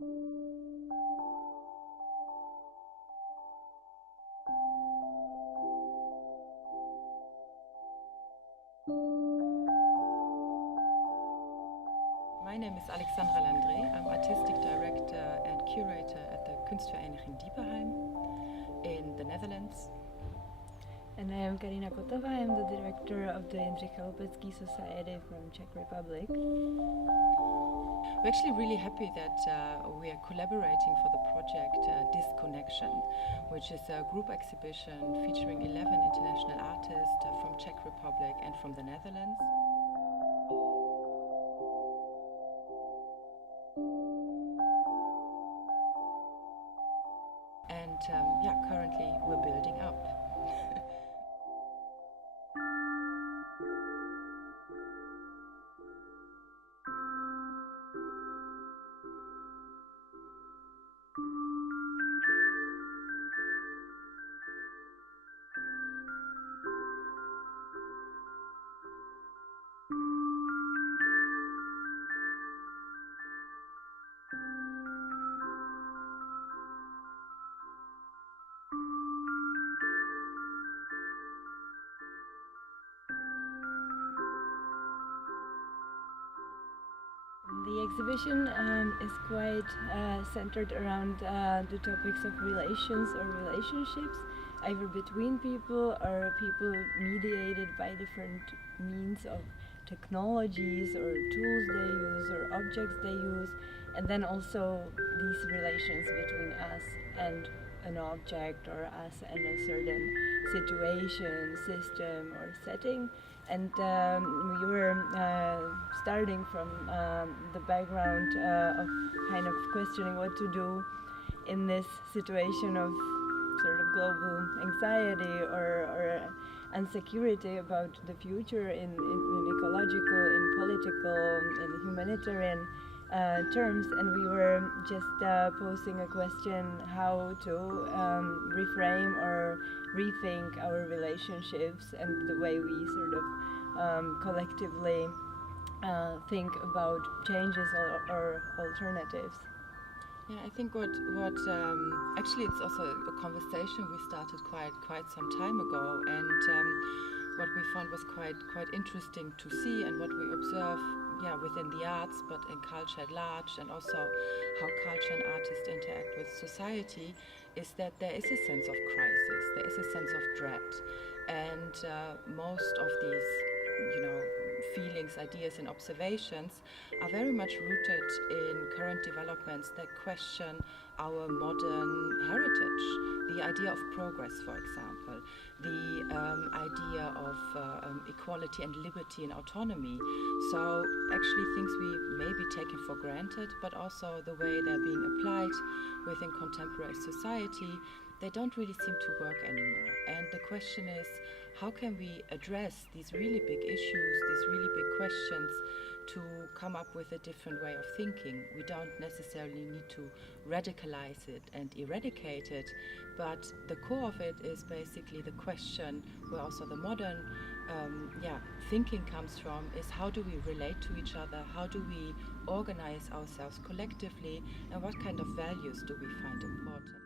My name is Alexandra Landré. I'm artistic director and curator at the Kunstvereniging Diepenheim in the Netherlands. And I am Karina Kotova. I am the director of the Jindrich Chalupecký Society from Czech Republic. We're actually really happy that we are collaborating for the project Disconnection, which is a group exhibition featuring 11 international artists from Czech Republic and from the Netherlands. And currently we're building up. The exhibition is quite centered around the topics of relations or relationships, either between people or people mediated by different means of technologies or tools they use or objects they use, and then also these relations between us and an object or us and a certain situation, system or setting. And we were starting from the background of kind of questioning what to do in this situation of sort of global anxiety or insecurity about the future in ecological, in political, in humanitarian terms, and we were just posing a question how to reframe or rethink our relationships and the way we sort of collectively think about changes or alternatives. Yeah, I think what actually it's also a conversation we started quite some time ago, and what we found was quite interesting to see, and what we observe within the arts, but in culture at large, and also how culture and artists interact with society, is that there is a sense of crisis, there is a sense of dread, and most of these feelings, ideas and observations are very much rooted in current developments that question our modern heritage, the idea of progress, for example, the idea of equality and liberty and autonomy. So actually things we may be taken for granted, but also the way they're being applied within contemporary society, they don't really seem to work anymore. And the question is, how can we address these really big issues, these really big questions, to come up with a different way of thinking? We don't necessarily need to radicalize it and eradicate it, but the core of it is basically the question where also the modern thinking comes from, is how do we relate to each other, how do we organize ourselves collectively, and what kind of values do we find important?